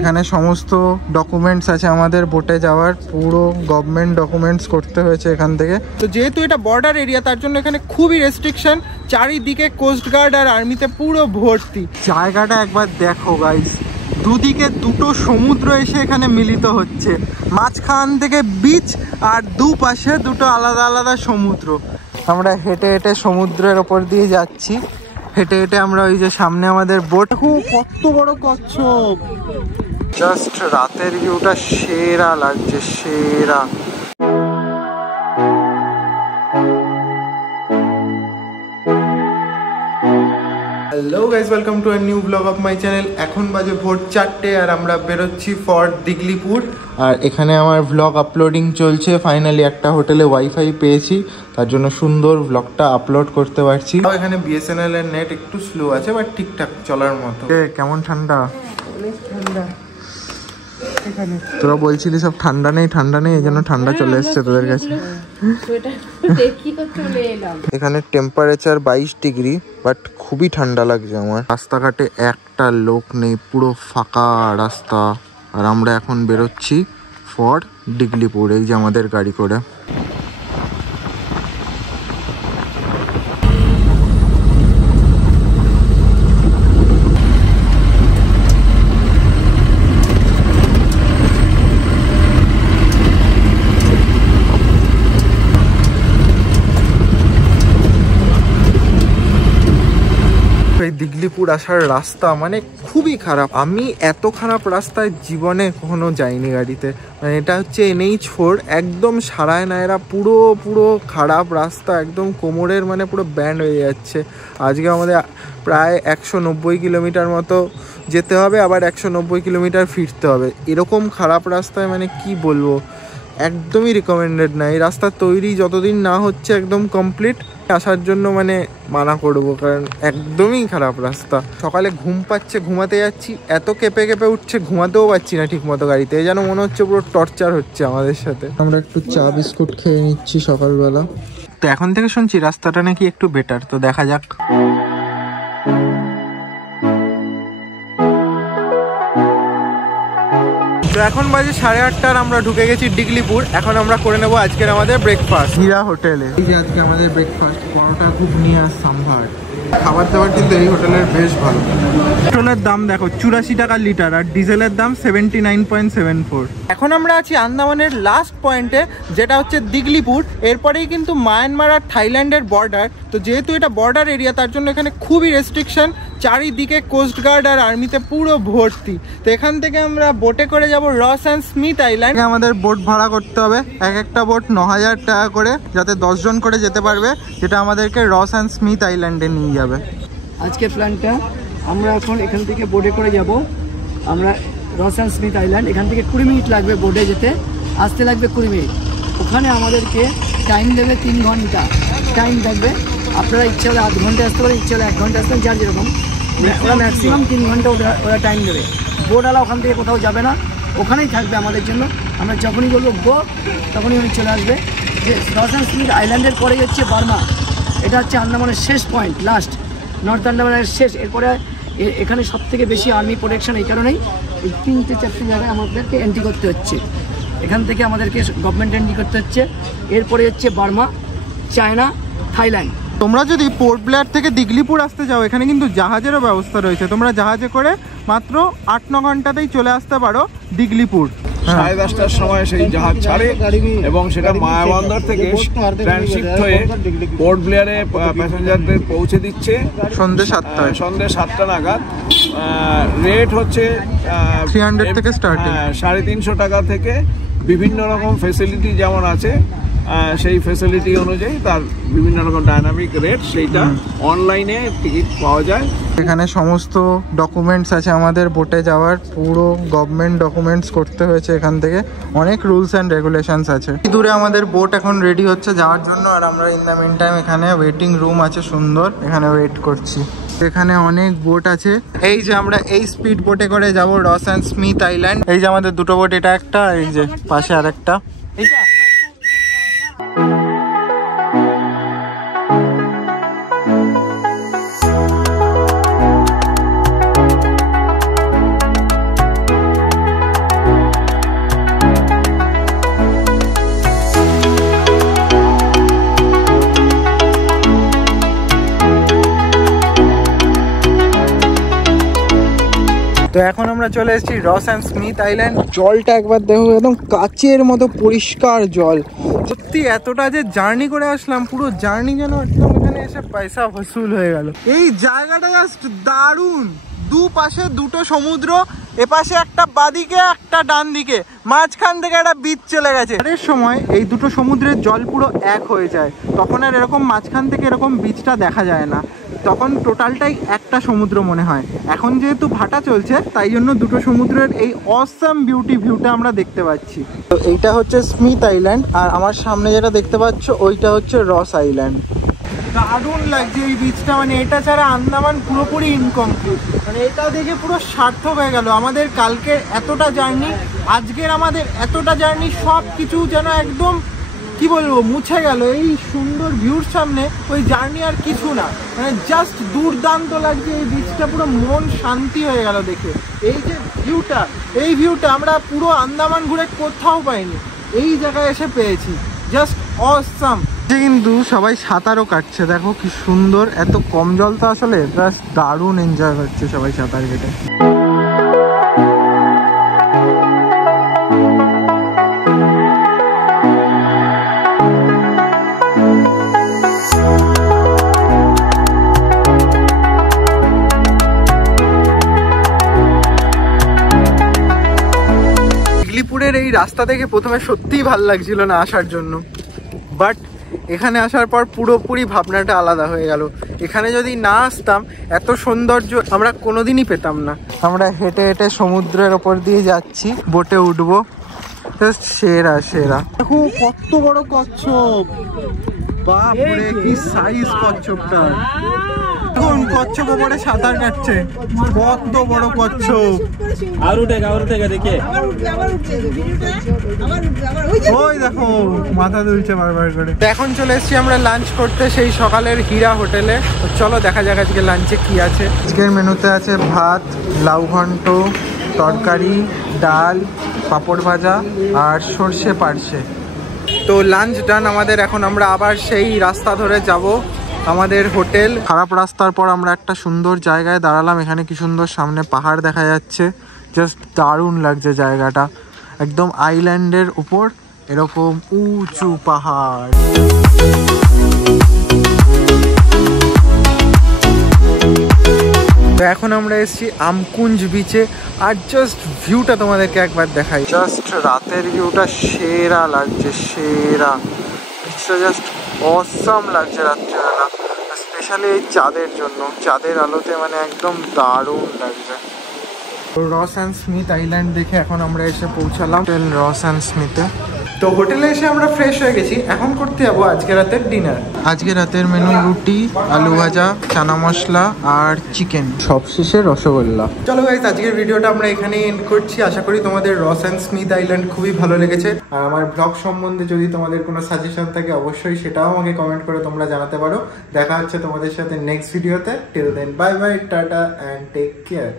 এখানে সমস্ত ডকুমেন্টস আছে আমাদের বোটে যাওয়ার, পুরো গভর্নমেন্ট ডকুমেন্টস করতে হয়েছে এখান থেকে। তো যেহেতু এটা বর্ডার এরিয়া তার জন্য এখানে খুবই রেস্ট্রিকশন, চারিদিকে কোস্টগার্ড আর আর্মিতে পুরো ভর্তি। জায়গাটা একবার দেখো গাইস, দুদিকে দুটো সমুদ্র এসে এখানে মিলিত হচ্ছে, মাঝখান থেকে বিচ আর দুপাশে দুটো আলাদা আলাদা সমুদ্র। আমরা হেঁটে হেঁটে সমুদ্রের ওপর দিয়ে যাচ্ছি, হেঁটে হেঁটে আমরা ওই যে সামনে আমাদের বোট, কত বড় কচ্ছপ, জাস্ট রাতের ভিউটা সেরা লাগছে, সেরা। Hello guys, welcome to a new blog of my channel. এখন বাজে ভোর 4টে আর আমরা বেরোচ্ছি ফর দিগলিপুর। আর এখানে আমার ব্লগ আপলোডিং চলছে। ফাইনালি একটা হোটেলে ওয়াইফাই পেয়েছি, তার জন্য সুন্দর ব্লগটা আপলোড করতে পারছি। এখানে বিএসএনএল এর নেট একটু স্লো আছে, বাট ঠিকঠাক চলার মতো। কেমন ঠান্ডা? অনেক ঠান্ডা এখানে। তোরা বলছিলি সব ঠান্ডা নেই ঠান্ডা নেই, এই জন্য ঠান্ডা চলে এসছে তোদের কাছে। এখানে টেম্পারেচার 22 ডিগ্রি, বাট খুবই ঠান্ডা লাগছে আমার। রাস্তাঘাটে একটা লোক নেই, পুরো ফাঁকা রাস্তা। আর আমরা এখন বেরোচ্ছি ফর দিগলিপুর, এই যে আমাদের গাড়ি করে। দিগলিপুর আসার রাস্তা মানে খুবই খারাপ। আমি এত খারাপ রাস্তায় জীবনে কখনো যাইনি গাড়িতে। মানে এটা হচ্ছে NH4, একদম সারায় না এরা, পুরো পুরো খারাপ রাস্তা, একদম কোমরের মানে পুরো ব্যান্ড হয়ে যাচ্ছে। আজকে আমাদের প্রায় 190 কিলোমিটার মতো যেতে হবে, আবার 190 কিলোমিটার ফিরতে হবে। এরকম খারাপ রাস্তায় মানে কি বলবো, একদমই রিকমেন্ডেড না। এই রাস্তা তৈরি যতদিন না হচ্ছে একদম কমপ্লিট, আসার জন্য মানে মানা করবো, কারণ একদমই খারাপ রাস্তা। সকালে ঘুম পাচ্ছে, ঘুমাতে যাচ্ছি, এত কেঁপে কেঁপে উঠছে, ঘুমাতেও পাচ্ছি না ঠিক মতো গাড়িতে। যেন মনে হচ্ছে পুরো টর্চার হচ্ছে আমাদের সাথে। আমরা একটু চা বিস্কুট খেয়ে নিচ্ছি সকালবেলা। তো এখন থেকে শুনছি রাস্তাটা নাকি একটু বেটার, তো দেখা যাক। তো এখন বাজে 8:30 আর আমরা ঢুকে গেছি দিগলিপুর। এখন আমরা করে নেবো আজকের আমাদের ব্রেকফাস্ট হীরা হোটেলে। এই যে আজকে আমাদের ব্রেকফাস্ট, পরোটা, ঘুগনি আর সাম্ভার। খাবার দাবার কিন্তু এই হোটেলের বেশ ভালো। পেট্রোলের দাম দেখো 84 টাকা লিটার, আর ডিজেলের দাম 79.74। এখন আমরা আছি আন্দামানের লাস্ট পয়েন্টে, যেটা হচ্ছে দিগলিপুর। এরপরেই কিন্তু মায়ানমার আর থাইল্যান্ডের বর্ডার। তো যেহেতু এটা বর্ডার এরিয়া তার জন্য এখানে খুবই রেস্ট্রিকশন, চারিদিকে কোস্টগার্ড আর আর্মিতে পুরো ভর্তি। তো এখান থেকে আমরা বোটে করে যাব রস অ্যান্ড স্মিথ আইল্যান্ড। আমাদের বোট ভাড়া করতে হবে, এক একটা বোট 9000 টাকা করে, যাতে 10 জন করে যেতে পারবে, যেটা আমাদেরকে রস অ্যান্ড স্মিথ আইল্যান্ডে নিয়ে যাবে। আজকের প্ল্যানটা, আমরা এখন এখান থেকে বোটে করে যাব আমরা রস অ্যান্ড স্মিথ আইল্যান্ড। এখান থেকে 20 মিনিট লাগবে বোটে যেতে, আসতে লাগবে 20 মিনিট। ওখানে আমাদেরকে টাইম দেবে 3 ঘন্টা টাইম থাকবে। আপনারা ইচ্ছে হলে 8 ঘন্টা আসতে পারেন, ইচ্ছে হলে 1 ঘন্টা আসতে পারেন, যার যেরকম। ওরা ম্যাক্সিমাম 3 ঘন্টা ওরা টাইম দেবে। বোটওয়ালা ওখান থেকে কোথাও যাবে না, ওখানেই থাকবে আমাদের জন্য। আমরা যখনই বলবো গো, তখনই উনি চলে আসবে। যে রস অ্যান্ড স্মিথ আইল্যান্ডের পরে হচ্ছে বার্মা, এটা হচ্ছে আন্দামানের শেষ পয়েন্ট, লাস্ট নর্থ আন্দামানের শেষ। এরপরে এখানে সবথেকে বেশি আর্মি প্রোটেকশন, এই কারণেই এই 3-4 জায়গায় আমাদেরকে এন্ট্রি করতে হচ্ছে। এখান থেকে আমাদেরকে গভর্নমেন্ট এন্ট্রি করতে হচ্ছে। এরপরে হচ্ছে বার্মা, চায়না, থাইল্যান্ড। তোমরা যদি পোর্ট ব্লেয়ার থেকে দিগলিপুর আসতে যাও, এখানে কিন্তু জাহাজেরও ব্যবস্থা রয়েছে। তোমরা জাহাজে করে মাত্র 8-9 ঘন্টাতেই চলে আসতে পারো দিগলিপুর। 10:30টার সময় সেই জাহাজ ছাড়ে এবং সেটা মায়াবন্দর থেকে ট্রানশিফট হয়ে পোর্ট ব্লেয়ারে প্যাসেঞ্জারদের পৌঁছে দিচ্ছে সন্ধ্যে 7টায়, সন্ধ্যে 7টা নাগাদ। রেট হচ্ছে 300 থেকে স্টার্টিং, 350 টাকা থেকে। বিভিন্ন রকম ফেসিলিটি যেমন আছে, সেই ফেসিলিটি অনুযায়ী তার বিভিন্ন রকম ডাইনামিক রেট, সেইটা অনলাইনে টিকিট পাওয়া যায়। এখানে সমস্ত ডকুমেন্টস আছে আমাদের বোটে যাওয়ার, পুরো গভর্নমেন্ট ডকুমেন্টস করতে হয়েছে এখান থেকে। অনেক রুলস অ্যান্ড রেগুলেশনস আছে। দূরে আমাদের বোট এখন রেডি হচ্ছে যাওয়ার জন্য, আর আমরা ইন দ্য মিন টাইম এখানে ওয়েটিং রুম আছে সুন্দর, এখানে ওয়েট করছি। এখানে অনেক বোট আছে। এই যে আমরা এই স্পিড বোটে করে যাব রস অ্যান্ড স্মিথ আইল্যান্ড। এই যে আমাদের দুটো বোট, এটা একটা, এই যে পাশে আর একটা। তো এখন আমরা চলে এসেছি রস অ্যান্ড স্মিথ আইল্যান্ড। জলটা একবার দেখো, একদম কাচের মতো পরিষ্কার জল। সত্যি এতটা যে জার্নি করে আসলাম, পুরো জার্নি যেন একদম এখানে এসে পয়সা ভসুল হয়ে গেল। এই জায়গাটা জাস্ট দারুণ। দুপাশে দুটো সমুদ্র, এপাশে একটা বাদিকে একটা ডান দিকে, মাঝখান থেকে একটা বিচ চলে গেছে। এর সময় এই দুটো সমুদ্রের জল পুরো এক হয়ে যায়, তখন আর এরকম মাঝখান থেকে এরকম বিচটা দেখা যায় না, তখন টোটালটাই একটা সমুদ্র মনে হয়। এখন যেহেতু ভাটা চলছে তাই জন্য দুটো সমুদ্রের এই অসাম ভিউটা আমরা দেখতে পাচ্ছি। তো এইটা হচ্ছে স্মিথ আইল্যান্ড, আর আমার সামনে যেটা দেখতে পাচ্ছ ওইটা হচ্ছে রস আইল্যান্ড। দারুণ লাগছে এই বিচটা, মানে এটা ছাড়া আন্দামান পুরোপুরি ইনকমপ্লিট। মানে এটা দেখে পুরো সার্থক হয়ে গেল আমাদের কালকের এতটা জার্নি, আজকের আমাদের এতটা জার্নি, সব কিছু যেন একদম কি বলবো মুছে গেল এই সুন্দর ভিউর সামনে। ওই জার্নি আর কিছু না, মানে জাস্ট দুর্দান্ত লাগছে এই বিচটা, পুরো মন শান্তি হয়ে গেল দেখে। এই যে ভিউটা, এই ভিউটা আমরা পুরো আন্দামান ঘুরে কোথাও পাইনি, এই জায়গায় এসে পেয়েছি। Just awesome. কিন্তু সবাই সাঁতারও কাটছে, দেখো কি সুন্দর, এত কম জল তো আসলে জাস্ট দারুণ এনজয় করছে সবাই সাঁতার কেটে। দিগলিপুরের এই রাস্তা দেখে প্রথমে সত্যিই ভাল লাগছিল না আসার জন্য, বাট এখানে আসার পর পুরোপুরি ভাবনাটা আলাদা হয়ে গেল। এখানে যদি না আসতাম এত সৌন্দর্য আমরা কোনোদিনই পেতাম না। আমরা হেঁটে হেঁটে সমুদ্রের ওপর দিয়ে যাচ্ছি, বোটে উঠবো, জাস্ট সেরা সেরা। দেখো কত বড় কচ্ছপ, বাপরে কি সাইজ কচ্ছপটা। এখন কচ্ছপ ওপরে সাঁতার কাটছে, কত বড় কচ্ছপ। ওই দেখো মাথা দুলছে বারবার করে। এখন চলে এসেছি আমরা লাঞ্চ করতে সেই সকালের হীরা হোটেলে। চলো দেখা যাক আজকে লাঞ্চে কি আছে। আজকের মেনুতে আছে ভাত, লাউ ঘন্ট, তরকারি, ডাল, পাঁপড় ভাজা আর সর্ষে পার্শে। তো লাঞ্চ ডান আমাদের। এখন আমরা আবার সেই রাস্তা ধরে যাব আমাদের হোটেল। খারাপ রাস্তার পর আমরা একটা সুন্দর জায়গায় দাঁড়ালাম। এখানে কি সুন্দর সামনে পাহাড় দেখা যাচ্ছে, জাস্ট দারুণ লাগছে জায়গাটা। একদম আইল্যান্ডের উপর এরকম উঁচু পাহাড়। তো এখন আমরা এসেছি আমকুঞ্জ বিচে, আর জাস্ট ভিউটা তোমাদেরকে একবার দেখাই। জাস্ট রাতের ভিউটা সেরা লাগছে, সেরা। বিচটা জাস্ট অসাম লাগছে রাত্রিবেলা, স্পেশালি এই চাঁদের জন্য। চাঁদের আলোতে মানে একদম দারুণ লাগছে। রস অ্যান্ড স্মিথ আইল্যান্ড দেখে এখন আমরা এসে পৌঁছালাম হোটেল রস অ্যান্ড স্মিথে। তো হোটেলে এসে আমরা ফ্রেশ হয়ে গেছি, এখন করতে যাবো আজকে রাতের ডিনার। আজকে রাতের মেনু রুটি, আলু ভাজা, চানা মশলা আর চিকেন, সবশেষে রসগোল্লা। চলো গাইস, আজকের ভিডিওটা আমরা এখানেই এন্ড করছি। আশা করি তোমাদের রস অ্যান্ড স্মিথ আইল্যান্ড খুবই ভালো লেগেছে। আর আমার ব্লগ সম্বন্ধে যদি তোমাদের কোনো সাজেশন থাকে অবশ্যই সেটাও আমাকে কমেন্ট করে তোমরা জানাতে পারো। দেখা হচ্ছে তোমাদের সাথে নেক্সট ভিডিওতে। Till then bye bye, tata and take care.